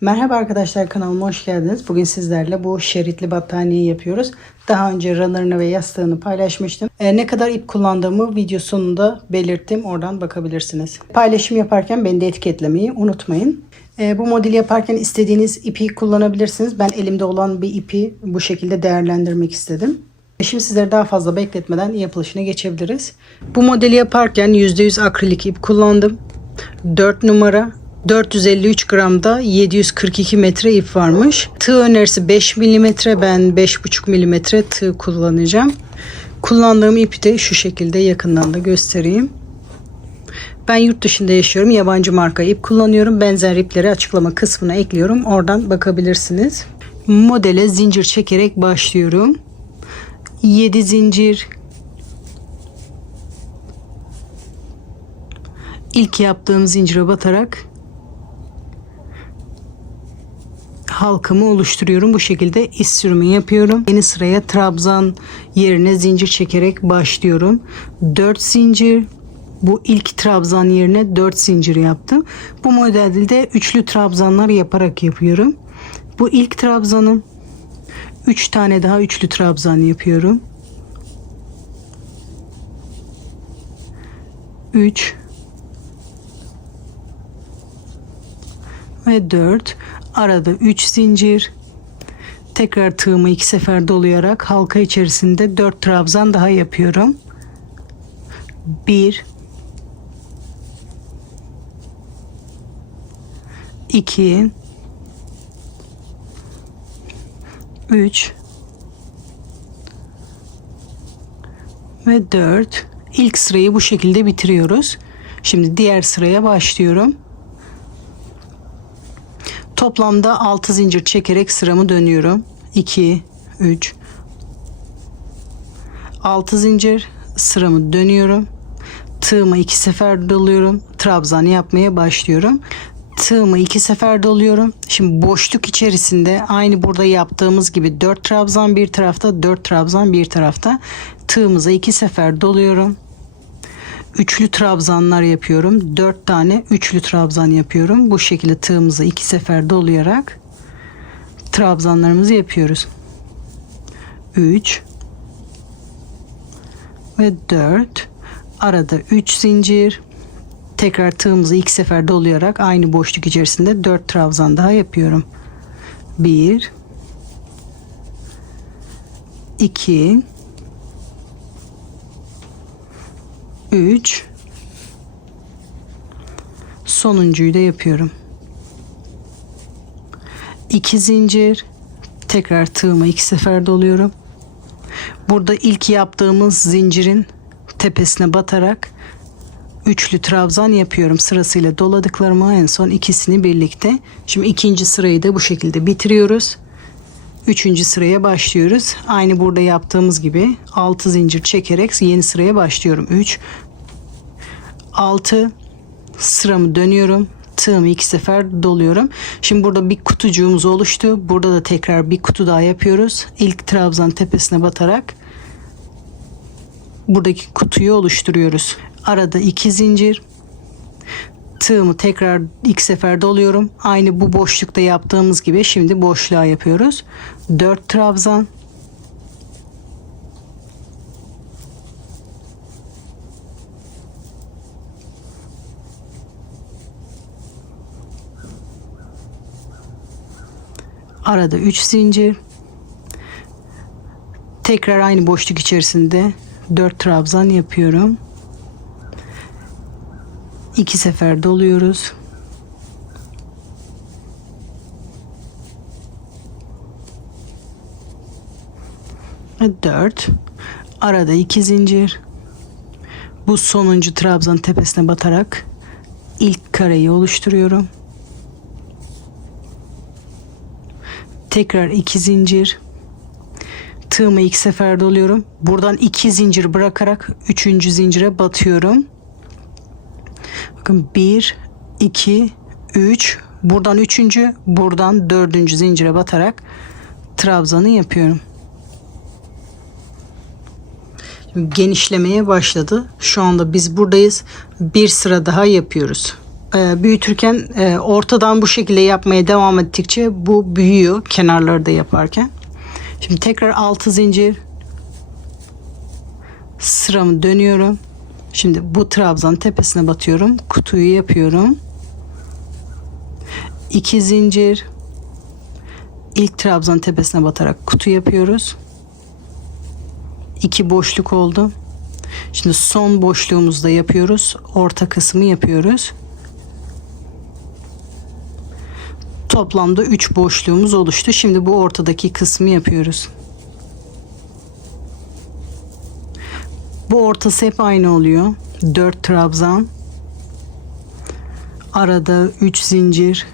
Merhaba arkadaşlar, kanalıma hoş geldiniz. Bugün sizlerle bu şeritli battaniye yapıyoruz. Daha önce runner'ını ve yastığını paylaşmıştım. Ne kadar ip kullandığımı video sonunda belirttim. Oradan bakabilirsiniz. Paylaşım yaparken beni de etiketlemeyi unutmayın. Bu modeli yaparken istediğiniz ipi kullanabilirsiniz. Ben elimde olan bir ipi bu şekilde değerlendirmek istedim. Şimdi sizleri daha fazla bekletmeden yapılışına geçebiliriz. Bu modeli yaparken %100 akrilik ip kullandım. 4 numara. 453 gramda 742 metre ip varmış. Tığ önerisi 5 mm. Ben 5,5 mm tığ kullanacağım. Kullandığım ipi de şu şekilde yakından da göstereyim. Ben yurt dışında yaşıyorum. Yabancı marka ip kullanıyorum. Benzer ipleri açıklama kısmına ekliyorum. Oradan bakabilirsiniz. Modele zincir çekerek başlıyorum. 7 zincir. İlk yaptığım zincire batarak halkamı oluşturuyorum. Bu şekilde iz sürümü yapıyorum. Yeni sıraya trabzan yerine zincir çekerek başlıyorum. 4 zincir. Bu ilk trabzan yerine 4 zincir yaptım. Bu modelde üçlü trabzanlar yaparak yapıyorum. Bu ilk trabzanım. 3 tane daha üçlü trabzan yapıyorum. 3 ve 4. Arada 3 zincir. Tekrar tığımı 2 sefer dolayarak halka içerisinde 4 trabzan daha yapıyorum. 1 2 3 ve 4. İlk sırayı bu şekilde bitiriyoruz. Şimdi diğer sıraya başlıyorum. Toplamda 6 zincir çekerek sıramı dönüyorum. 2 3 6 zincir sıramı dönüyorum. Tığımı 2 sefer doluyorum. Trabzan yapmaya başlıyorum. Tığımı 2 sefer doluyorum. Şimdi boşluk içerisinde aynı burada yaptığımız gibi 4 trabzan bir tarafta, 4 trabzan bir tarafta. Tığımıza 2 sefer doluyorum. Üçlü trabzanlar yapıyorum. 4 tane üçlü trabzan yapıyorum. Bu şekilde tığımıza 2 sefer dolayarak trabzanlarımızı yapıyoruz. 3 ve 4. Arada 3 zincir. Tekrar tığımızı 2 sefer dolayarak aynı boşluk içerisinde 4 trabzan daha yapıyorum. 1 2 3 sonuncuyu da yapıyorum. 2 zincir. Tekrar tığımı 2 sefer doluyorum. Burada ilk yaptığımız zincirin tepesine batarak üçlü trabzan yapıyorum. Sırasıyla doladıklarımı en son ikisini birlikte. Şimdi ikinci sırayı da bu şekilde bitiriyoruz. Üçüncü sıraya başlıyoruz. Aynı burada yaptığımız gibi 6 zincir çekerek yeni sıraya başlıyorum. 3 6 sıramı dönüyorum. Tığımı 2 sefer doluyorum. Şimdi burada bir kutucuğumuz oluştu. Burada da tekrar bir kutu daha yapıyoruz. İlk trabzan tepesine batarak buradaki kutuyu oluşturuyoruz. Arada 2 zincir. Tığımı tekrar 2 sefer doluyorum. Aynı bu boşlukta yaptığımız gibi şimdi boşluğa yapıyoruz. 4 trabzan. Arada 3 zincir. Tekrar aynı boşluk içerisinde 4 trabzan yapıyorum. 2 sefer doluyoruz. Ve 4. Arada 2 zincir. Bu sonuncu trabzan tepesine batarak ilk kareyi oluşturuyorum. Tekrar 2 zincir. Tığımı 2 sefer doluyorum. Buradan 2 zincir bırakarak 3. zincire batıyorum. Bakın 1 2 3, buradan 3. buradan 4. zincire batarak trabzanı yapıyorum. Şimdi genişlemeye başladı. Şu anda biz buradayız. Bir sıra daha yapıyoruz. büyütürken ortadan bu şekilde yapmaya devam ettikçe bu büyüyor kenarları da yaparken. Şimdi tekrar 6 zincir, sıramı dönüyorum. Şimdi bu trabzan tepesine batıyorum, kutuyu yapıyorum. 2 zincir, ilk trabzan tepesine batarak kutu yapıyoruz. 2 boşluk oldu. Şimdi son boşluğumuzda yapıyoruz. Orta kısmı yapıyoruz. Toplamda 3 boşluğumuz oluştu. Şimdi bu ortadaki kısmı yapıyoruz. Bu ortası hep aynı oluyor. 4 trabzan. Arada 3 zincir.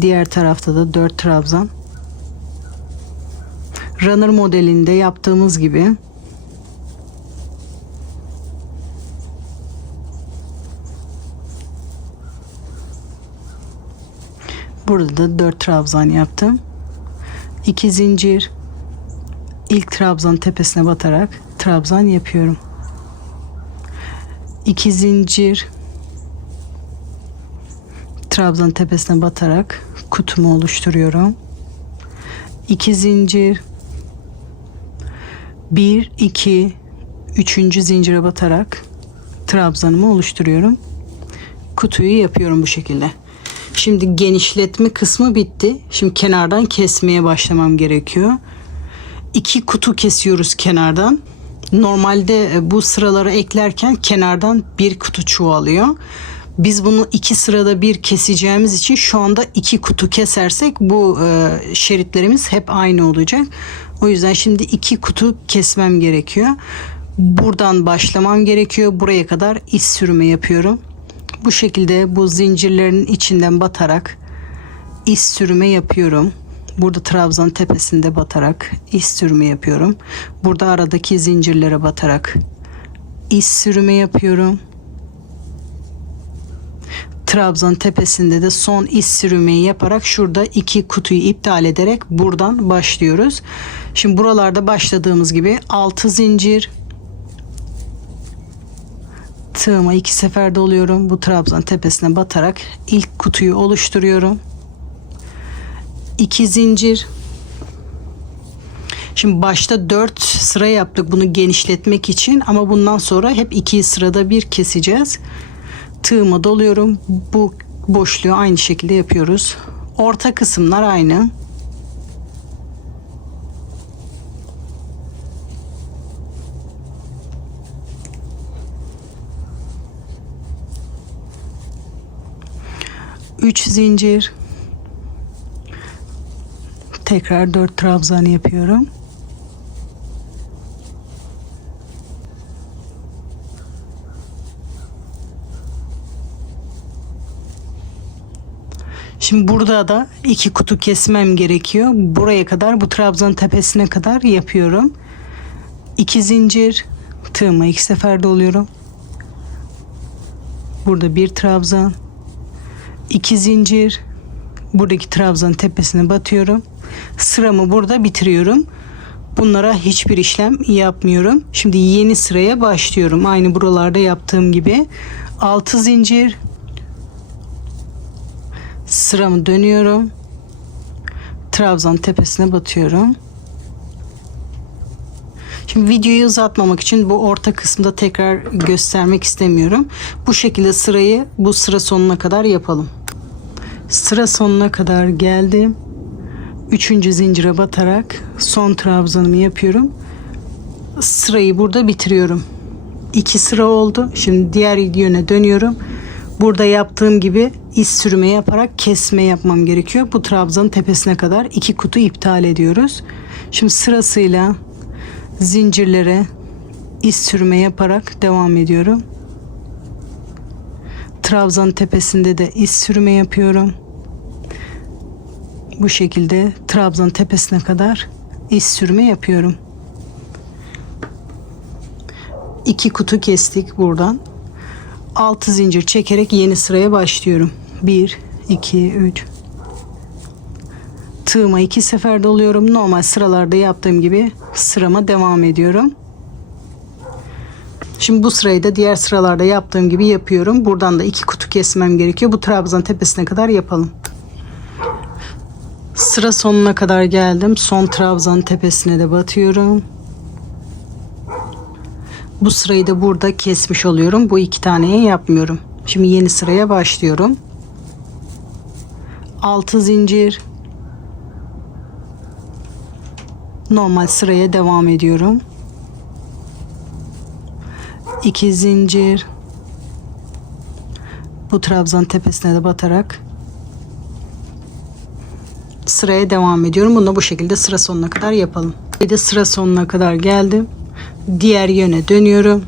Diğer tarafta da 4 trabzan. Runner modelinde yaptığımız gibi burada da 4 trabzan yaptım. 2 zincir, ilk trabzan tepesine batarak trabzan yapıyorum. 2 zincir, trabzan tepesine batarak kutumu oluşturuyorum. 2 zincir, 1 2 3. zincire batarak trabzanımı oluşturuyorum. Kutuyu yapıyorum bu şekilde. Şimdi genişletme kısmı bitti. Şimdi kenardan kesmeye başlamam gerekiyor. 2 kutu kesiyoruz kenardan. Normalde bu sıraları eklerken kenardan bir kutu çoğalıyor. Biz bunu 2 sırada bir keseceğimiz için şu anda 2 kutu kesersek bu şeritlerimiz hep aynı olacak. O yüzden şimdi 2 kutu kesmem gerekiyor. Buradan başlamam gerekiyor. Buraya kadar iz sürümü yapıyorum. Bu şekilde bu zincirlerin içinden batarak iz sürümü yapıyorum. Burada trabzan tepesinde batarak iz sürümü yapıyorum. Burada aradaki zincirlere batarak iz sürümü yapıyorum. Trabzan tepesinde de son iz sürümü yaparak şurada 2 kutuyu iptal ederek buradan başlıyoruz. Şimdi buralarda başladığımız gibi 6 zincir, tığıma 2 sefer doluyorum. Bu trabzan tepesine batarak ilk kutuyu oluşturuyorum. 2 zincir. Şimdi başta 4 sıra yaptık bunu genişletmek için ama bundan sonra hep 2 sırada bir keseceğiz. Tığıma doluyorum. Bu boşluğu aynı şekilde yapıyoruz. Orta kısımlar aynı. Üç zincir. Tekrar 4 trabzan yapıyorum. Şimdi burada da 2 kutu kesmem gerekiyor. Buraya kadar, bu trabzan tepesine kadar yapıyorum. 2 zincir, tığıma 2 sefer doluyorum. Burada bir trabzan, 2 zincir, buradaki trabzan tepesine batıyorum. Sıramı burada bitiriyorum. Bunlara hiçbir işlem yapmıyorum. Şimdi yeni sıraya başlıyorum. Aynı buralarda yaptığım gibi 6 zincir, sıramı dönüyorum. Trabzan tepesine batıyorum. Şimdi videoyu uzatmamak için bu orta kısımda tekrar göstermek istemiyorum. Bu şekilde sırayı bu sıra sonuna kadar yapalım. Sıra sonuna kadar geldim. 3. zincire batarak son trabzanımı yapıyorum. Sırayı burada bitiriyorum. 2 sıra oldu. Şimdi diğer yöne dönüyorum. Burada yaptığım gibi iz sürme yaparak kesme yapmam gerekiyor. Bu trabzanın tepesine kadar 2 kutu iptal ediyoruz. Şimdi sırasıyla zincirlere iz sürme yaparak devam ediyorum. Trabzan tepesinde de iz sürme yapıyorum. Bu şekilde trabzan tepesine kadar iz sürme yapıyorum. 2 kutu kestik buradan. 6 zincir çekerek yeni sıraya başlıyorum. 1 2 3. Tığıma 2 sefer doluyorum. Normal sıralarda yaptığım gibi sırama devam ediyorum. Şimdi bu sırayı da diğer sıralarda yaptığım gibi yapıyorum. Buradan da 2 kutu kesmem gerekiyor. Bu trabzan tepesine kadar yapalım. Sıra sonuna kadar geldim. Son trabzanın tepesine de batıyorum. Bu sırayı da burada kesmiş oluyorum. Bu 2 taneyi yapmıyorum. Şimdi yeni sıraya başlıyorum. 6 zincir. Normal sıraya devam ediyorum. 2 zincir. Bu trabzan tepesine de batarak sıraya devam ediyorum. Bunu da bu şekilde sıra sonuna kadar yapalım. Bir de sıra sonuna kadar geldim. Diğer yöne dönüyorum.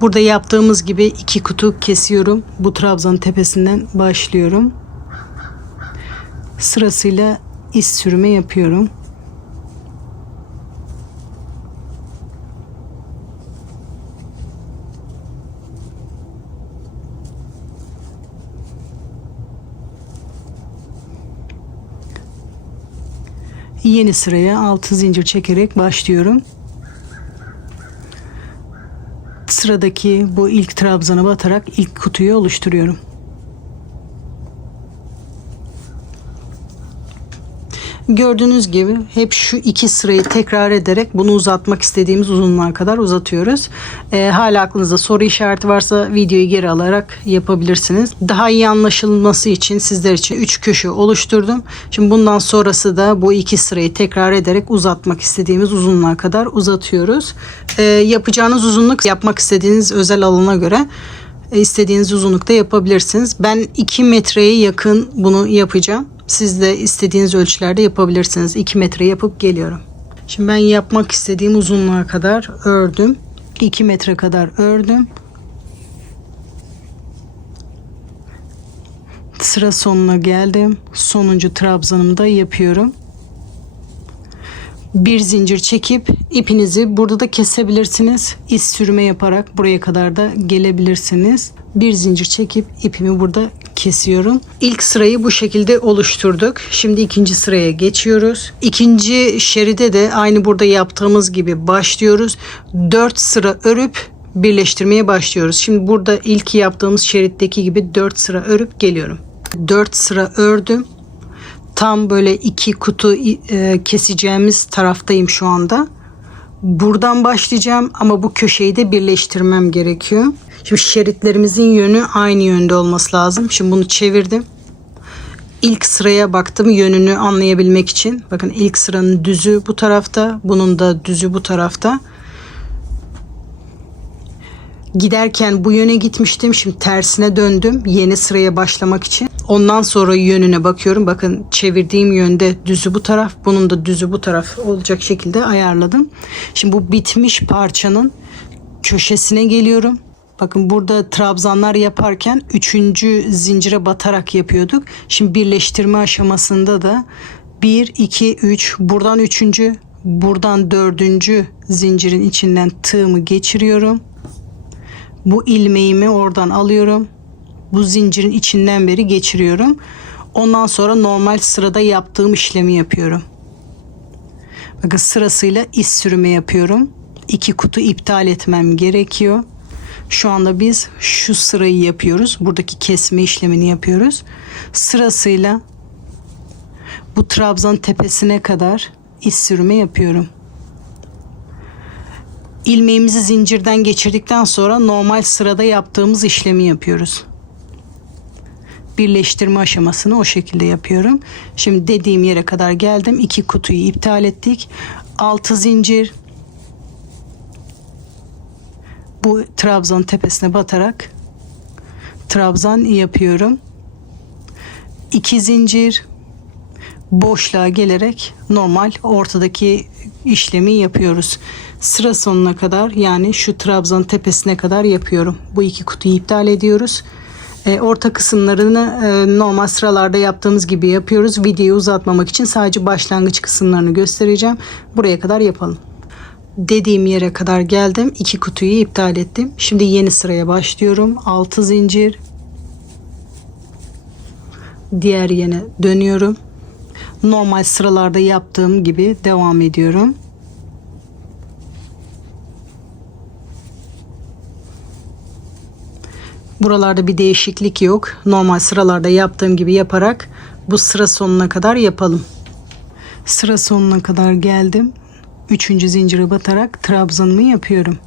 Burada yaptığımız gibi 2 kutu kesiyorum. Bu trabzanın tepesinden başlıyorum. Sırasıyla iz sürme yapıyorum. Yeni sıraya 6 zincir çekerek başlıyorum. Sıradaki bu ilk trabzana batarak ilk kutuyu oluşturuyorum. Gördüğünüz gibi hep şu 2 sırayı tekrar ederek bunu uzatmak istediğimiz uzunluğa kadar uzatıyoruz. Hala aklınızda soru işareti varsa videoyu geri alarak yapabilirsiniz. Daha iyi anlaşılması için sizler için 3 köşe oluşturdum. Şimdi bundan sonrası da bu 2 sırayı tekrar ederek uzatmak istediğimiz uzunluğa kadar uzatıyoruz. Yapacağınız uzunluk yapmak istediğiniz özel alana göre istediğiniz uzunlukta yapabilirsiniz. Ben 2 metreye yakın bunu yapacağım. Siz de istediğiniz ölçülerde yapabilirsiniz. 2 metre yapıp geliyorum. Şimdi ben yapmak istediğim uzunluğa kadar ördüm. 2 metre kadar ördüm. Sıra sonuna geldim. Sonuncu trabzanımı da yapıyorum. Bir zincir çekip ipinizi burada da kesebilirsiniz. İz sürme yaparak buraya kadar da gelebilirsiniz. Bir zincir çekip ipimi burada kesiyorum. İlk sırayı bu şekilde oluşturduk. Şimdi ikinci sıraya geçiyoruz. İkinci şeride de aynı burada yaptığımız gibi başlıyoruz. 4 sıra örüp birleştirmeye başlıyoruz. Şimdi burada ilk yaptığımız şeritteki gibi 4 sıra örüp geliyorum. 4 sıra ördüm. Tam böyle 2 kutu keseceğimiz taraftayım şu anda. Buradan başlayacağım ama bu köşeyi de birleştirmem gerekiyor. Şimdi şeritlerimizin yönü aynı yönde olması lazım. Şimdi bunu çevirdim. İlk sıraya baktım yönünü anlayabilmek için. Bakın ilk sıranın düzü bu tarafta. Bunun da düzü bu tarafta. Giderken bu yöne gitmiştim. Şimdi tersine döndüm. Yeni sıraya başlamak için. Ondan sonra yönüne bakıyorum. Bakın çevirdiğim yönde düzü bu taraf. Bunun da düzü bu taraf olacak şekilde ayarladım. Şimdi bu bitmiş parçanın köşesine geliyorum. Bakın burada trabzanlar yaparken 3. zincire batarak yapıyorduk. Şimdi birleştirme aşamasında da 1, 2, 3 buradan 3. buradan 4. zincirin içinden tığımı geçiriyorum. Bu ilmeğimi oradan alıyorum. Bu zincirin içinden beri geçiriyorum. Ondan sonra normal sırada yaptığım işlemi yapıyorum. Bakın sırasıyla iz sürme yapıyorum. 2 kutu iptal etmem gerekiyor. Şu anda biz şu sırayı yapıyoruz. Buradaki kesme işlemini yapıyoruz. Sırasıyla bu trabzan tepesine kadar iz sürme yapıyorum. İlmeğimizi zincirden geçirdikten sonra normal sırada yaptığımız işlemi yapıyoruz. Birleştirme aşamasını o şekilde yapıyorum. Şimdi dediğim yere kadar geldim. 2 kutuyu iptal ettik. 6 zincir. Bu trabzan tepesine batarak trabzan yapıyorum. 2 zincir. Boşluğa gelerek normal ortadaki işlemi yapıyoruz. Sıra sonuna kadar yani şu trabzan tepesine kadar yapıyorum. Bu 2 kutuyu iptal ediyoruz. Orta kısımlarını normal sıralarda yaptığımız gibi yapıyoruz. Videoyu uzatmamak için sadece başlangıç kısımlarını göstereceğim. Buraya kadar yapalım. Dediğim yere kadar geldim. 2 kutuyu iptal ettim. Şimdi yeni sıraya başlıyorum. 6 zincir. Diğer yene dönüyorum. Normal sıralarda yaptığım gibi devam ediyorum. Buralarda bir değişiklik yok. Normal sıralarda yaptığım gibi yaparak bu sıra sonuna kadar yapalım. Sıra sonuna kadar geldim. 3. zincire batarak trabzanımı yapıyorum.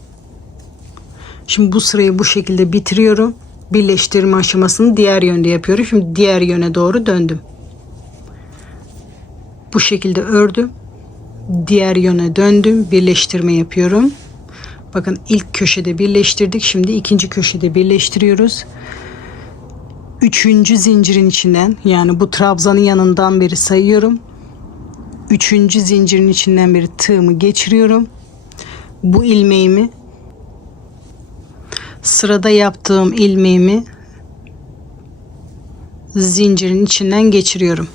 Şimdi bu sırayı bu şekilde bitiriyorum. Birleştirme aşamasını diğer yönde yapıyorum. Şimdi diğer yöne doğru döndüm. Bu şekilde ördüm. Diğer yöne döndüm. Birleştirme yapıyorum. Bakın ilk köşede birleştirdik. Şimdi ikinci köşede birleştiriyoruz. 3. zincirin içinden, yani bu trabzanın yanından beri sayıyorum. 3. zincirin içinden beri tığımı geçiriyorum. Bu ilmeğimi, sırada yaptığım ilmeğimi zincirin içinden geçiriyorum.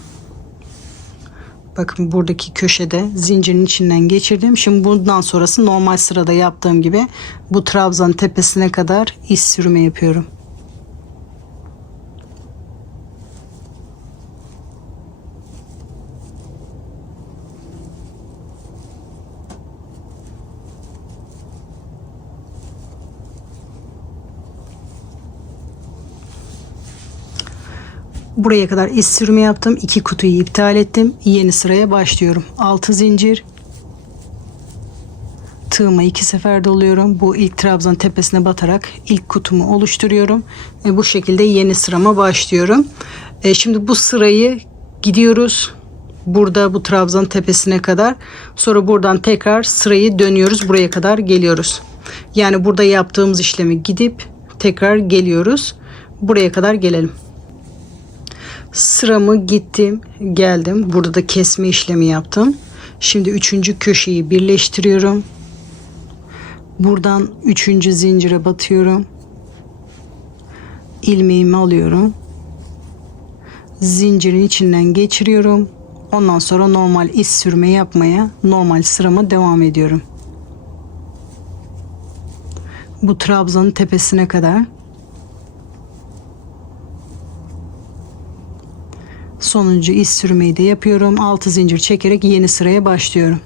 Bakın buradaki köşede zincirin içinden geçirdim. Şimdi bundan sonrası normal sırada yaptığım gibi bu trabzanın tepesine kadar iz sürme yapıyorum. Buraya kadar iz sürme yaptım. 2 kutuyu iptal ettim. Yeni sıraya başlıyorum. 6 zincir. Tığıma 2 sefer doluyorum. Bu ilk trabzan tepesine batarak ilk kutumu oluşturuyorum. Bu şekilde yeni sırama başlıyorum. Şimdi bu sırayı gidiyoruz. Burada bu trabzan tepesine kadar. Sonra buradan tekrar sırayı dönüyoruz. Buraya kadar geliyoruz. Yani burada yaptığımız işlemi gidip tekrar geliyoruz. Buraya kadar gelelim. Sıramı gittim, geldim. Burada da kesme işlemi yaptım. Şimdi 3. köşeyi birleştiriyorum. Buradan 3. zincire batıyorum. İlmeğimi alıyorum. Zincirin içinden geçiriyorum. Ondan sonra normal iz sürme yapmaya, normal sırama devam ediyorum. Bu trabzanın tepesine kadar. Sonuncu iz sürmeyi de yapıyorum. 6 zincir çekerek yeni sıraya başlıyorum.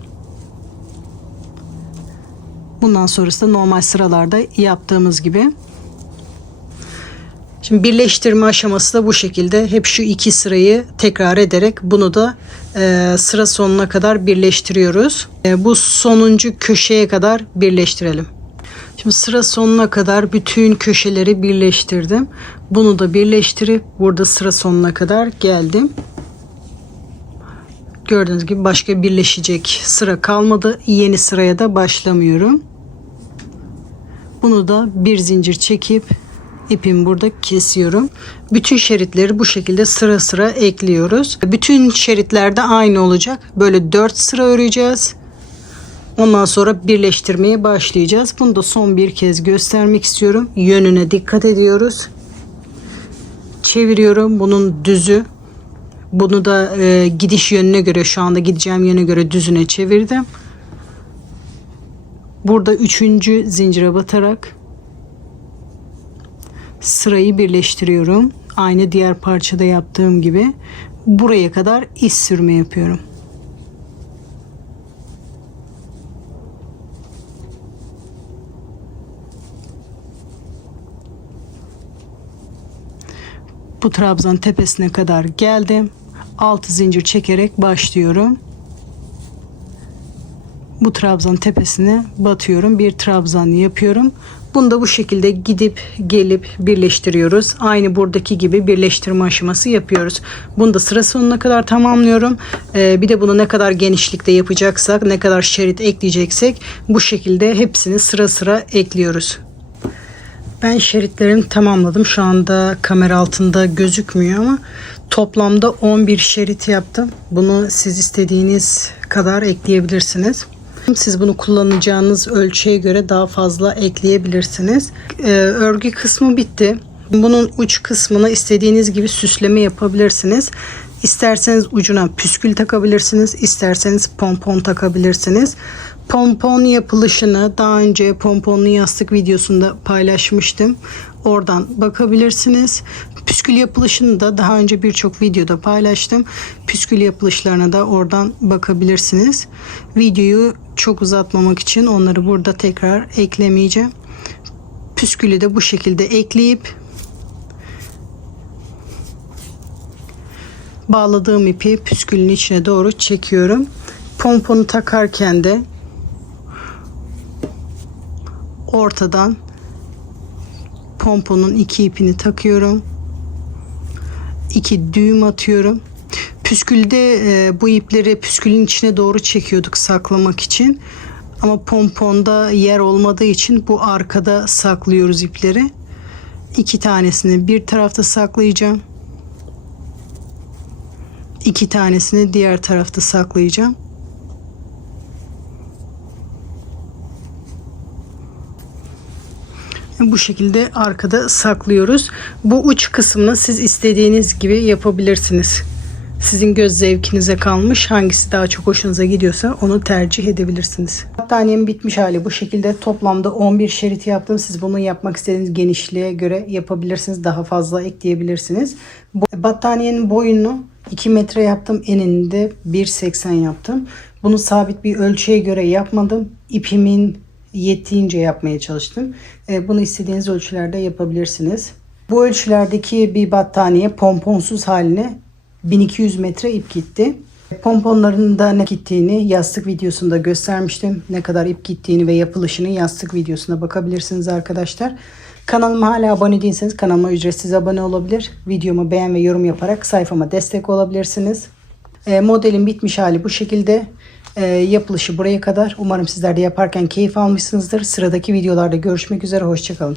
Bundan sonrası da normal sıralarda yaptığımız gibi. Şimdi birleştirme aşaması da bu şekilde. Hep şu 2 sırayı tekrar ederek bunu da sıra sonuna kadar birleştiriyoruz. Bu sonuncu köşeye kadar birleştirelim. Şimdi sıra sonuna kadar bütün köşeleri birleştirdim. Bunu da birleştirip burada sıra sonuna kadar geldim. Gördüğünüz gibi başka birleşecek sıra kalmadı. Yeni sıraya da başlamıyorum. Bunu da bir zincir çekip ipimi burada kesiyorum. Bütün şeritleri bu şekilde sıra sıra ekliyoruz. Bütün şeritlerde aynı olacak. Böyle 4 sıra öreceğiz. Ondan sonra birleştirmeye başlayacağız. Bunu da son bir kez göstermek istiyorum. Yönüne dikkat ediyoruz. Çeviriyorum. Bunun düzü. Bunu da gidiş yönüne göre, şu anda gideceğim yöne göre düzüne çevirdim. Burada 3. zincire batarak sırayı birleştiriyorum. Aynı diğer parçada yaptığım gibi. Buraya kadar iz sürme yapıyorum. Bu trabzan tepesine kadar geldim. 6 zincir çekerek başlıyorum. Bu trabzan tepesine batıyorum. Bir trabzan yapıyorum. Bunu da bu şekilde gidip gelip birleştiriyoruz. Aynı buradaki gibi birleştirme aşaması yapıyoruz. Bunu da sıra sonuna kadar tamamlıyorum. Bir de bunu ne kadar genişlikte yapacaksak, ne kadar şerit ekleyeceksek bu şekilde hepsini sıra sıra ekliyoruz. Ben şeritlerimi tamamladım. Şu anda kamera altında gözükmüyor ama toplamda 11 şerit yaptım. Bunu siz istediğiniz kadar ekleyebilirsiniz. Siz bunu kullanacağınız ölçüye göre daha fazla ekleyebilirsiniz. Örgü kısmı bitti. Bunun uç kısmına istediğiniz gibi süsleme yapabilirsiniz. İsterseniz ucuna püskül takabilirsiniz. İsterseniz pompon takabilirsiniz. Pompon yapılışını daha önce pomponlu yastık videosunda paylaşmıştım. Oradan bakabilirsiniz. Püskül yapılışını da daha önce birçok videoda paylaştım. Püskül yapılışlarına da oradan bakabilirsiniz. Videoyu çok uzatmamak için onları burada tekrar eklemeyeceğim. Püskülü de bu şekilde ekleyip bağladığım ipi püskülün içine doğru çekiyorum. Pomponu takarken de ortadan pomponun iki ipini takıyorum. 2 düğüm atıyorum. Püskülde bu ipleri püskülün içine doğru çekiyorduk saklamak için. Ama pomponda yer olmadığı için bu arkada saklıyoruz ipleri. 2 tanesini bir tarafta saklayacağım. 2 tanesini diğer tarafta saklayacağım. Bu şekilde arkada saklıyoruz. Bu uç kısmını siz istediğiniz gibi yapabilirsiniz. Sizin göz zevkinize kalmış. Hangisi daha çok hoşunuza gidiyorsa onu tercih edebilirsiniz. Battaniyemin bitmiş hali bu şekilde. Toplamda 11 şerit yaptım. Siz bunu yapmak istediğiniz genişliğe göre yapabilirsiniz. Daha fazla ekleyebilirsiniz. Bu battaniyenin boyunu 2 metre yaptım. Enini de 1,80 yaptım. Bunu sabit bir ölçüye göre yapmadım. İpimin yettiğince yapmaya çalıştım. Bunu istediğiniz ölçülerde yapabilirsiniz. Bu ölçülerdeki bir battaniye pomponsuz haline 1200 metre ip gitti. Pomponların da ne gittiğini yastık videosunda göstermiştim. Ne kadar ip gittiğini ve yapılışını yastık videosuna bakabilirsiniz arkadaşlar. Kanalıma hala abone değilseniz kanalıma ücretsiz abone olabilir. Videomu beğen ve yorum yaparak sayfama destek olabilirsiniz. Modelin bitmiş hali bu şekilde. Yapılışı buraya kadar. Umarım sizler de yaparken keyif almışsınızdır. Sıradaki videolarda görüşmek üzere. Hoşçakalın.